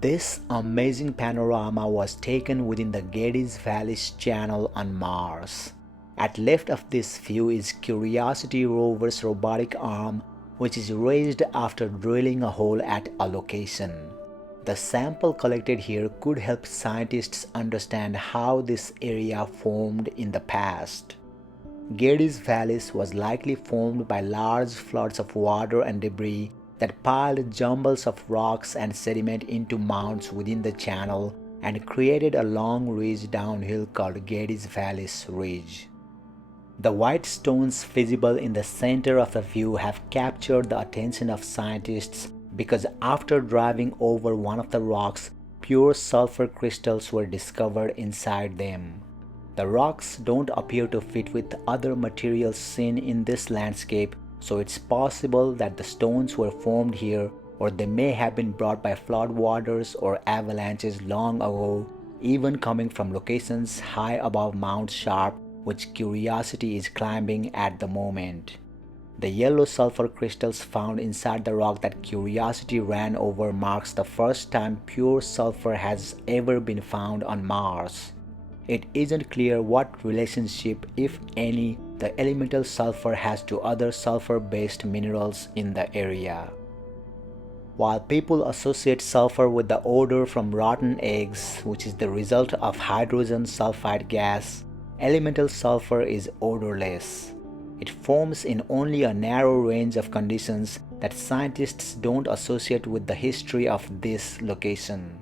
This amazing panorama was taken within the Gediz Vallis channel on Mars. At left of this view is Curiosity rover's robotic arm, which is raised after drilling a hole at a location. The sample collected here could help scientists understand how this area formed in the past. Gediz Vallis was likely formed by large floods of water and debris that piled jumbles of rocks and sediment into mounds within the channel and created a long ridge downhill called Gediz Vallis Ridge. The white stones visible in the center of the view have captured the attention of scientists because after driving over one of the rocks, pure sulfur crystals were discovered inside them. The rocks don't appear to fit with other materials seen in this landscape, so it's possible that the stones were formed here, or they may have been brought by floodwaters or avalanches long ago, even coming from locations high above Mount Sharp, which Curiosity is climbing at the moment. The yellow sulfur crystals found inside the rock that Curiosity ran over marks the first time pure sulfur has ever been found on Mars. It isn't clear what relationship, if any, the elemental sulfur has to other sulfur-based minerals in the area. While people associate sulfur with the odor from rotten eggs, which is the result of hydrogen sulfide gas, elemental sulfur is odorless. It forms in only a narrow range of conditions that scientists don't associate with the history of this location.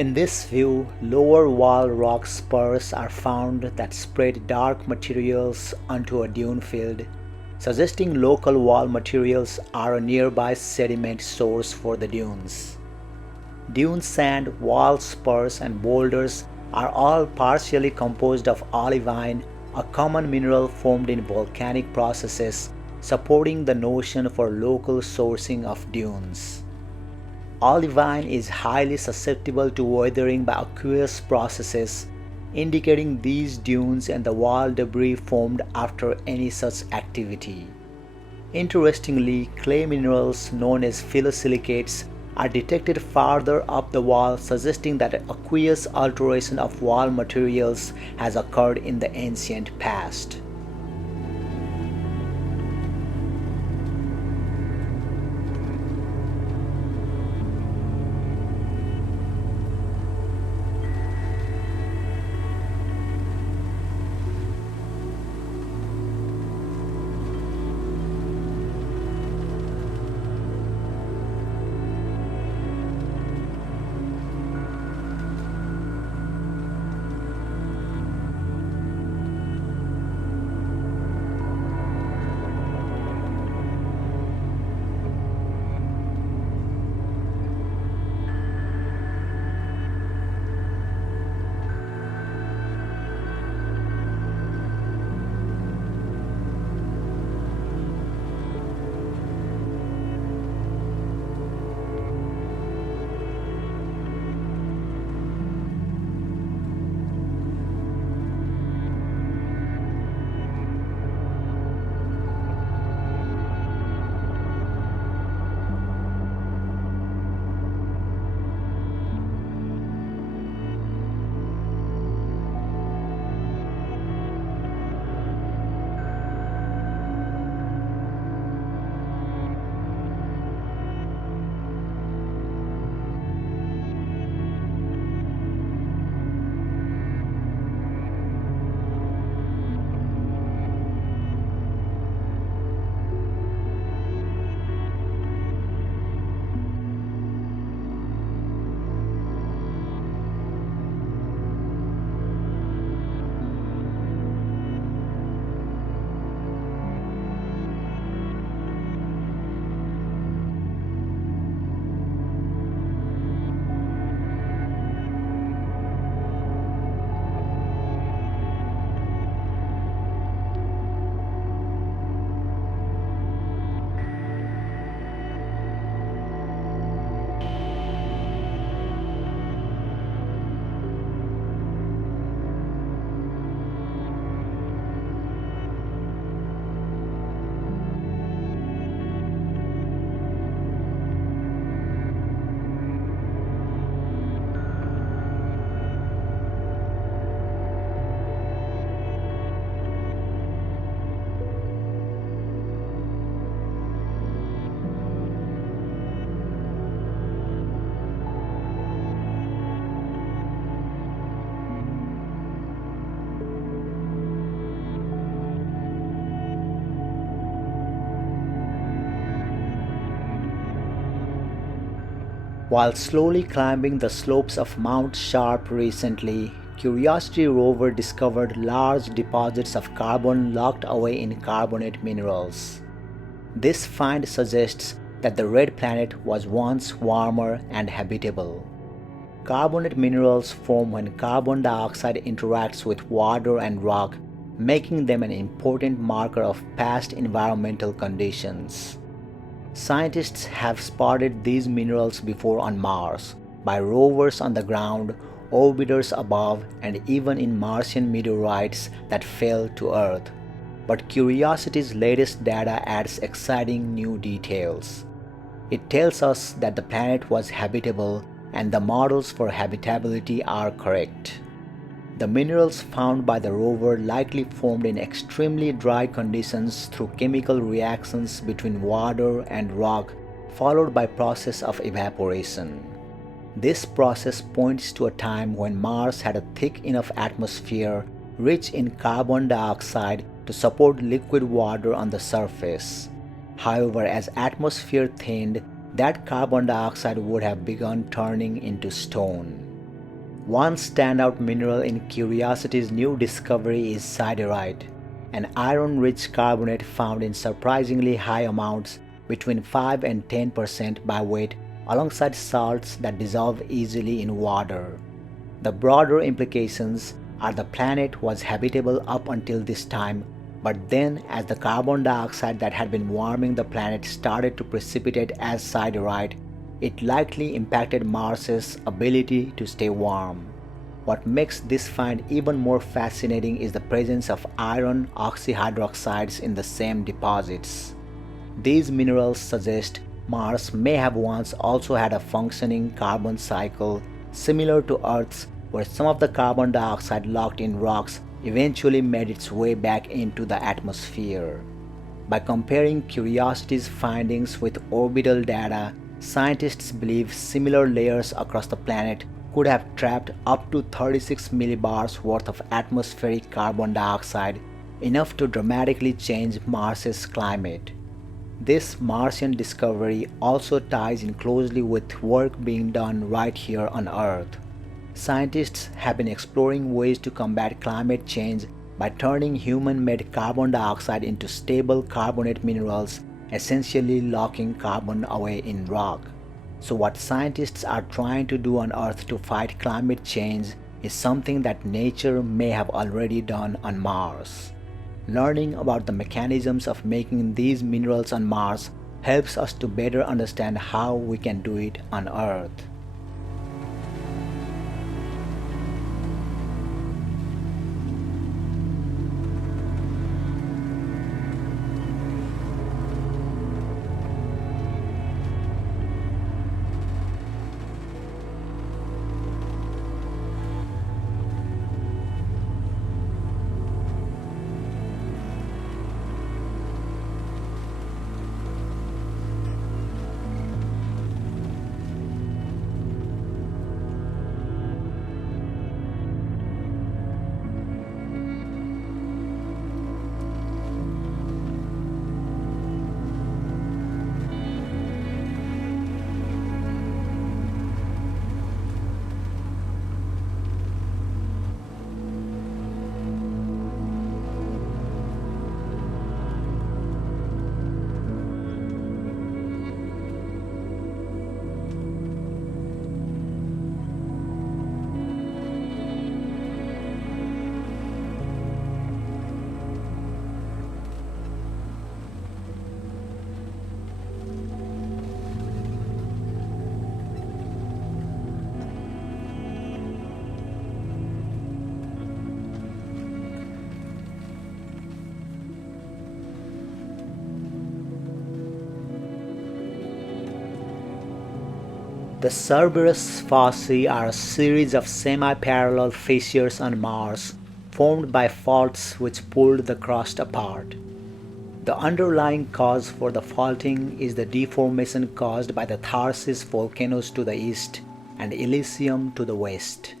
In this view, lower wall rock spurs are found that spread dark materials onto a dune field, suggesting local wall materials are a nearby sediment source for the dunes. Dune sand, wall spurs, and boulders are all partially composed of olivine, a common mineral formed in volcanic processes, supporting the notion for local sourcing of dunes. Olivine is highly susceptible to weathering by aqueous processes, indicating these dunes and the wall debris formed after any such activity. Interestingly, clay minerals known as phyllosilicates are detected farther up the wall, suggesting that aqueous alteration of wall materials has occurred in the ancient past. While slowly climbing the slopes of Mount Sharp recently, Curiosity rover discovered large deposits of carbon locked away in carbonate minerals. This find suggests that the red planet was once warmer and habitable. Carbonate minerals form when carbon dioxide interacts with water and rock, making them an important marker of past environmental conditions. Scientists have spotted these minerals before on Mars, by rovers on the ground, orbiters above, and even in Martian meteorites that fell to Earth. But Curiosity's latest data adds exciting new details. It tells us that the planet was habitable and the models for habitability are correct. The minerals found by the rover likely formed in extremely dry conditions through chemical reactions between water and rock, followed by process of evaporation. This process points to a time when Mars had a thick enough atmosphere rich in carbon dioxide to support liquid water on the surface. However, as atmosphere thinned, that carbon dioxide would have begun turning into stone. One standout mineral in Curiosity's new discovery is siderite, an iron-rich carbonate found in surprisingly high amounts between 5 and 10% by weight alongside salts that dissolve easily in water. The broader implications are the planet was habitable up until this time, but then as the carbon dioxide that had been warming the planet started to precipitate as siderite, it likely impacted Mars's ability to stay warm. What makes this find even more fascinating is the presence of iron oxyhydroxides in the same deposits. These minerals suggest Mars may have once also had a functioning carbon cycle similar to Earth's, where some of the carbon dioxide locked in rocks eventually made its way back into the atmosphere. By comparing Curiosity's findings with orbital data, scientists believe similar layers across the planet could have trapped up to 36 millibars worth of atmospheric carbon dioxide, enough to dramatically change Mars's climate. This Martian discovery also ties in closely with work being done right here on Earth. Scientists have been exploring ways to combat climate change by turning human-made carbon dioxide into stable carbonate minerals, essentially locking carbon away in rock. So what scientists are trying to do on Earth to fight climate change is something that nature may have already done on Mars. Learning about the mechanisms of making these minerals on Mars helps us to better understand how we can do it on Earth. The Cerberus fossae are a series of semi-parallel fissures on Mars formed by faults which pulled the crust apart. The underlying cause for the faulting is the deformation caused by the Tharsis volcanoes to the east and Elysium to the west.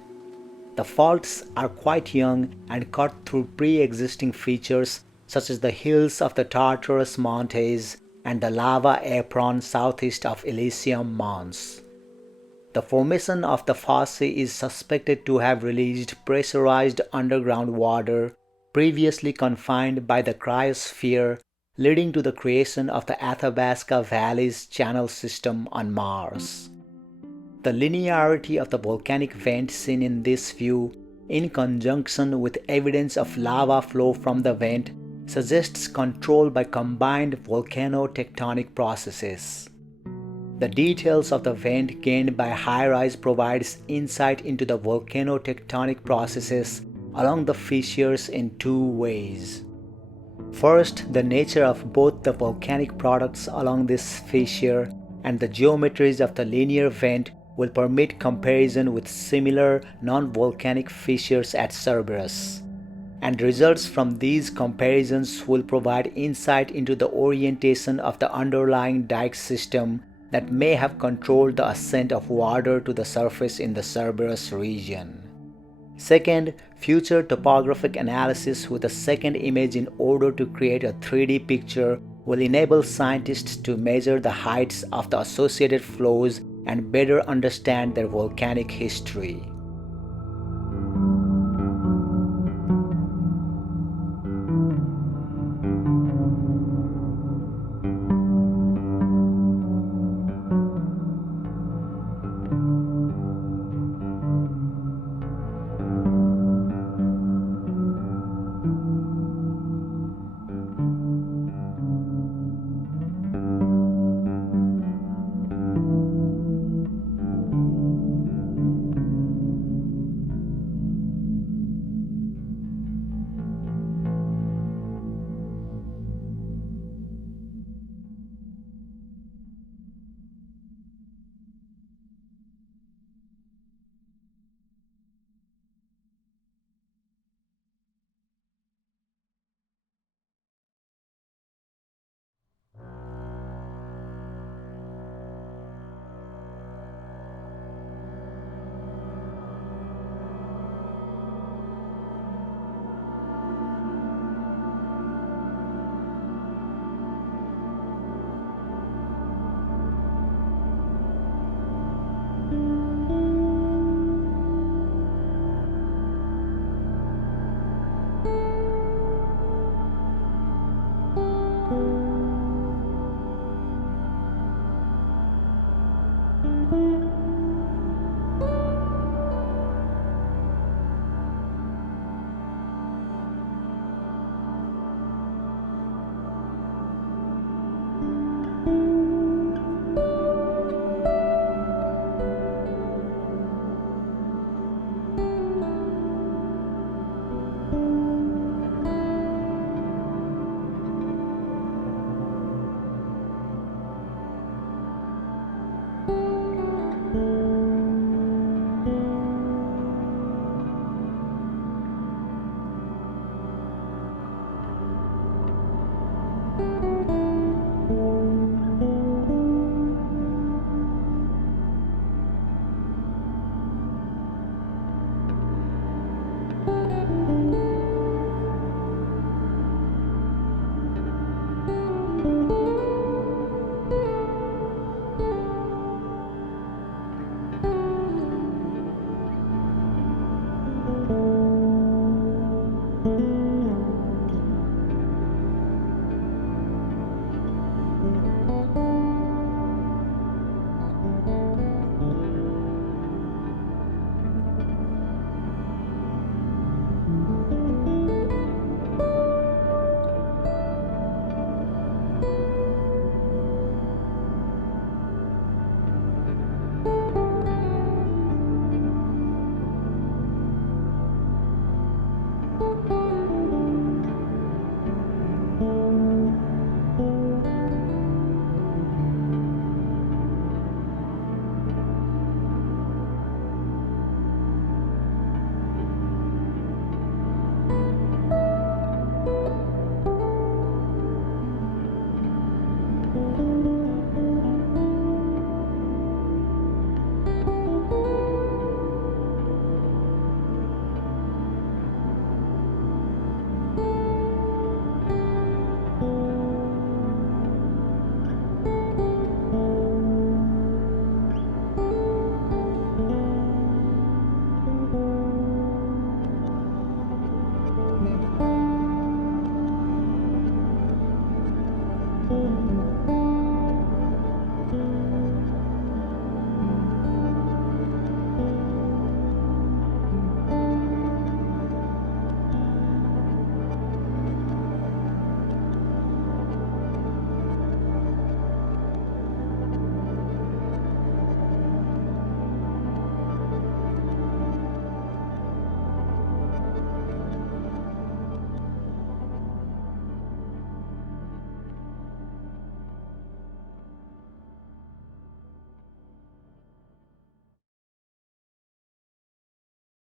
The faults are quite young and cut through pre-existing features such as the hills of the Tartarus Mountains and the lava apron southeast of Elysium Mons. The formation of the fossae is suspected to have released pressurized underground water previously confined by the cryosphere, leading to the creation of the Athabasca Vallis channel system on Mars. The linearity of the volcanic vent seen in this view, in conjunction with evidence of lava flow from the vent, suggests control by combined volcano-tectonic processes. The details of the vent gained by HiRISE provides insight into the volcano-tectonic processes along the fissures in two ways. First, the nature of both the volcanic products along this fissure and the geometries of the linear vent will permit comparison with similar non-volcanic fissures at Cerberus. And results from these comparisons will provide insight into the orientation of the underlying dike system that may have controlled the ascent of water to the surface in the Cerberus region. Second, future topographic analysis with a second image in order to create a 3D picture will enable scientists to measure the heights of the associated flows and better understand their volcanic history.